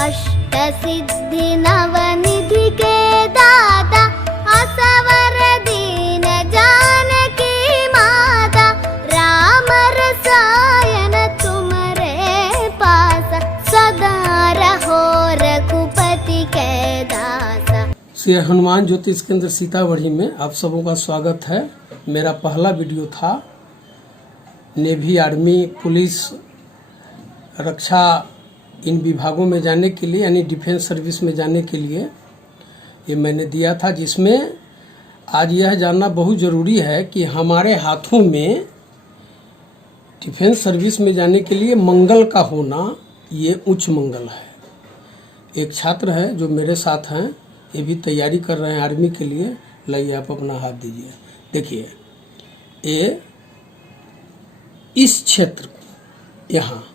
अष्टसिद्धि नवनिधि के दाता असवर दीन जानकी माता राम रसायन तुम्हारे पास सदा रहो रघुपति के दासा। श्री हनुमान ज्योतिष केंद्र सीतामढ़ी में आप सबों का स्वागत है। मेरा पहला वीडियो था नेवी, आर्मी, पुलिस, रक्षा इन विभागों में जाने के लिए यानी डिफेंस सर्विस में जाने के लिए ये मैंने दिया था, जिसमें आज यह जानना बहुत ज़रूरी है कि हमारे हाथों में डिफेंस सर्विस में जाने के लिए मंगल का होना ये उच्च मंगल है। एक छात्र है जो मेरे साथ हैं, ये भी तैयारी कर रहे हैं आर्मी के लिए। लाइए आप अपना हाथ दीजिए। देखिए ये इस क्षेत्र यहाँ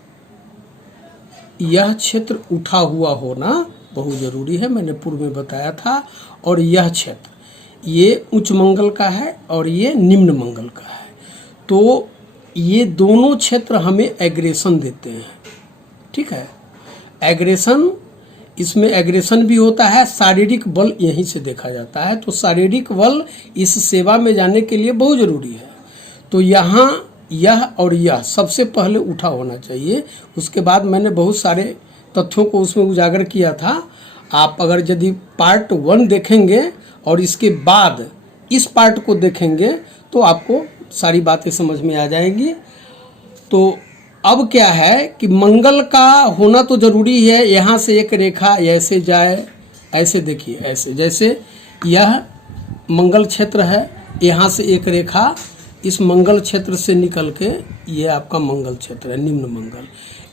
यह क्षेत्र उठा हुआ होना बहुत ज़रूरी है, मैंने पूर्व में बताया था। और यह क्षेत्र ये उच्च मंगल का है और ये निम्न मंगल का है। तो ये दोनों क्षेत्र हमें एग्रेशन देते हैं, ठीक है। एग्रेशन, इसमें एग्रेशन भी होता है, शारीरिक बल यहीं से देखा जाता है। तो शारीरिक बल इस सेवा में जाने के लिए बहुत ज़रूरी है। तो यहाँ यह और यह सबसे पहले उठा होना चाहिए। उसके बाद मैंने बहुत सारे तथ्यों को उसमें उजागर किया था। आप अगर यदि पार्ट 1 देखेंगे और इसके बाद इस पार्ट को देखेंगे तो आपको सारी बातें समझ में आ जाएंगी। तो अब क्या है कि मंगल का होना तो ज़रूरी है। यहाँ से एक रेखा ऐसे जाए, ऐसे देखिए, ऐसे जैसे यह मंगल क्षेत्र है, यहाँ से एक रेखा इस मंगल क्षेत्र से निकल के ये आपका मंगल क्षेत्र है, निम्न मंगल।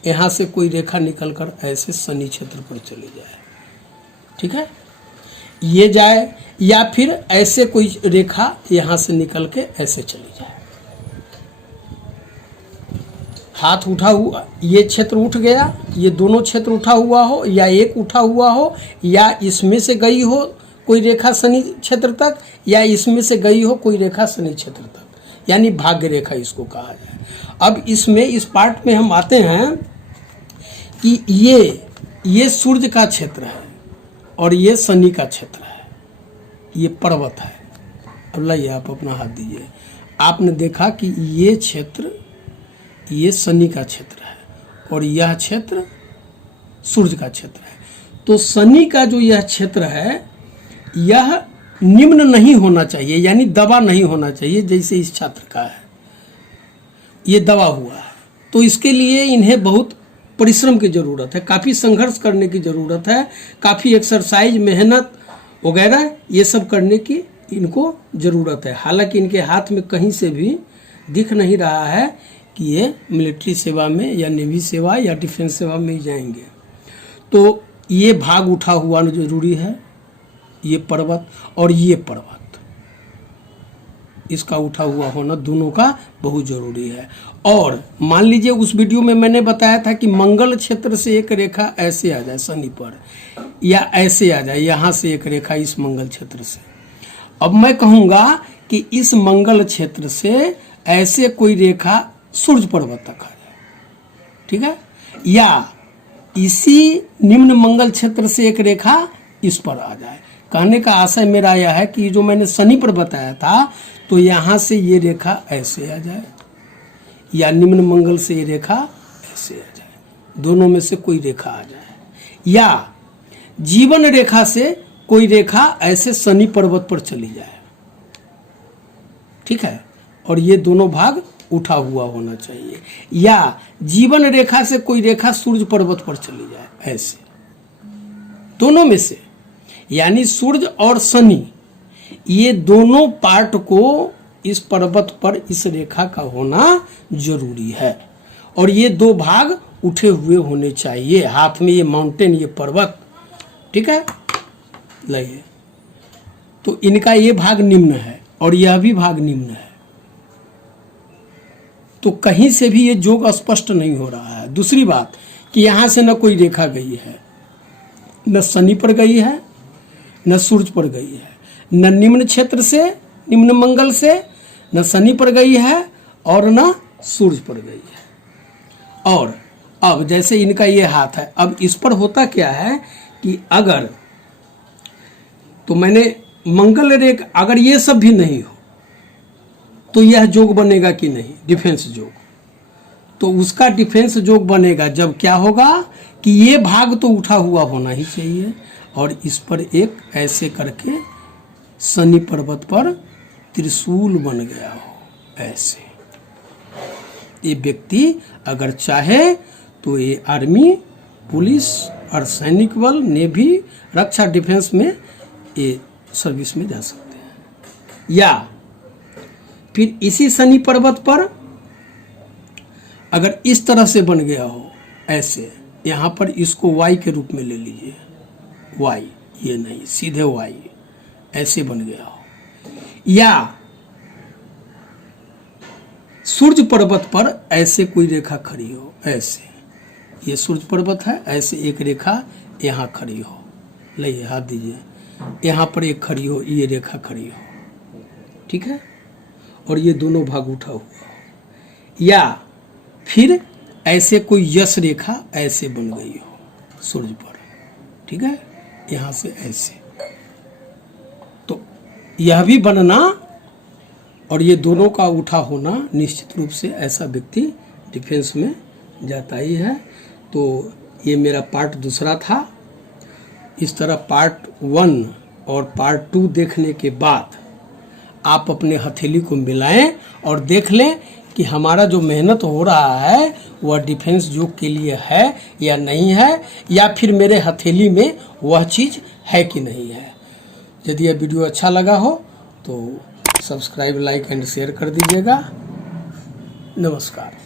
यहाँ से कोई रेखा निकल कर ऐसे शनि क्षेत्र पर चली जाए, ठीक है, ये जाए। या फिर ऐसे कोई रेखा यहाँ से निकल के ऐसे चली जाए। हाथ उठा हुआ, ये क्षेत्र उठ गया, ये दोनों क्षेत्र उठा हुआ हो या एक उठा हुआ हो, या इसमें से गई हो कोई रेखा शनि क्षेत्र तक, या इसमें से गई हो कोई रेखा शनि क्षेत्र तक, यानी भाग्य रेखा इसको कहा जाए। अब इसमें इस पार्ट में हम आते हैं कि ये सूर्य का क्षेत्र है और ये शनि का क्षेत्र है, ये पर्वत है। अब लाइए आप अपना हाथ दीजिए। आपने देखा कि ये क्षेत्र ये शनि का क्षेत्र है और यह क्षेत्र सूर्य का क्षेत्र है। तो शनि का जो यह क्षेत्र है यह निम्न नहीं होना चाहिए, यानी दबा नहीं होना चाहिए, जैसे इस छात्र का है ये दबा हुआ है। तो इसके लिए इन्हें बहुत परिश्रम की ज़रूरत है, काफ़ी संघर्ष करने की ज़रूरत है, काफ़ी एक्सरसाइज, मेहनत वगैरह ये सब करने की इनको ज़रूरत है। हालांकि इनके हाथ में कहीं से भी दिख नहीं रहा है कि ये मिलिट्री सेवा में या नेवी सेवा या डिफेंस सेवा में ही जाएंगे। तो ये भाग उठा हुआ ज़रूरी है, ये पर्वत और ये पर्वत, इसका उठा हुआ होना दोनों का बहुत ज़रूरी है। और मान लीजिए उस वीडियो में मैंने बताया था कि मंगल क्षेत्र से एक रेखा ऐसे आ जाए शनि पर, या ऐसे आ जाए यहाँ से एक रेखा इस मंगल क्षेत्र से। अब मैं कहूँगा कि इस मंगल क्षेत्र से ऐसे कोई रेखा सूर्य पर्वत तक आ जाए, ठीक है, या इसी निम्न मंगल क्षेत्र से एक रेखा इस पर आ जाए। कहने का आशय मेरा यह है कि जो मैंने शनि पर बताया था, तो यहाँ से ये रेखा ऐसे आ जाए या निम्न मंगल से ये रेखा ऐसे आ जाए, दोनों में से कोई रेखा आ जाए, या जीवन रेखा से कोई रेखा ऐसे शनि पर्वत पर चली जाए, ठीक है, और ये दोनों भाग उठा हुआ होना चाहिए। या जीवन रेखा से कोई रेखा सूर्य पर्वत पर चली जाए, ऐसे दोनों में से, यानी सूर्य और शनि ये दोनों पार्ट को इस पर्वत पर इस रेखा का होना जरूरी है। और ये दो भाग उठे हुए होने चाहिए, हाथ में ये माउंटेन, ये पर्वत, ठीक है, लाइए। तो इनका ये भाग निम्न है और यह भी भाग निम्न है। तो कहीं से भी ये जोग स्पष्ट नहीं हो रहा है। दूसरी बात कि यहाँ से न कोई रेखा गई है, न शनि पर गई है, न सूर्य पर गई है, न निम्न क्षेत्र से, निम्न मंगल से, न शनि पर गई है और न सूर्य पर गई है। और अब जैसे इनका ये हाथ है, अब इस पर होता क्या है कि अगर तो मैंने मंगल रेखा, अगर ये सब भी नहीं हो तो यह जोग बनेगा कि नहीं, डिफेंस जोग। तो उसका डिफेंस जोग बनेगा जब क्या होगा कि ये भाग तो उठा हुआ होना ही चाहिए और इस पर एक ऐसे करके शनि पर्वत पर त्रिशूल बन गया हो। ऐसे ये व्यक्ति अगर चाहे तो ये आर्मी, पुलिस और सैनिक बल, नेवी, रक्षा, डिफेंस में ये सर्विस में जा सकते हैं। या फिर इसी शनि पर्वत पर अगर इस तरह से बन गया हो, ऐसे यहाँ पर इसको वाई के रूप में ले लीजिए, वाई, ये नहीं, सीधे वाई, ऐसे बन गया हो। या सूर्य पर्वत पर ऐसे कोई रेखा खड़ी हो, ऐसे, ये सूर्य पर्वत है, ऐसे एक रेखा यहाँ खड़ी हो, लाइए हाथ दीजिए, यहाँ पर एक खड़ी हो, ये रेखा खड़ी हो, ठीक है, और ये दोनों भाग उठा हुआ हो। या फिर ऐसे कोई यश रेखा ऐसे बन गई हो सूर्य पर, ठीक है, यहाँ से ऐसे, तो यह भी बनना और ये दोनों का उठा होना निश्चित रूप से ऐसा व्यक्ति डिफेंस में जाता ही है। तो ये मेरा पार्ट दूसरा था। इस तरह पार्ट 1 और पार्ट 2 देखने के बाद आप अपने हथेली को मिलाएं और देख लें कि हमारा जो मेहनत हो रहा है वह डिफेंस जोग के लिए है या नहीं है, या फिर मेरे हथेली में वह चीज़ है कि नहीं है। यदि यह वीडियो अच्छा लगा हो तो सब्सक्राइब, लाइक एंड शेयर कर दीजिएगा। नमस्कार।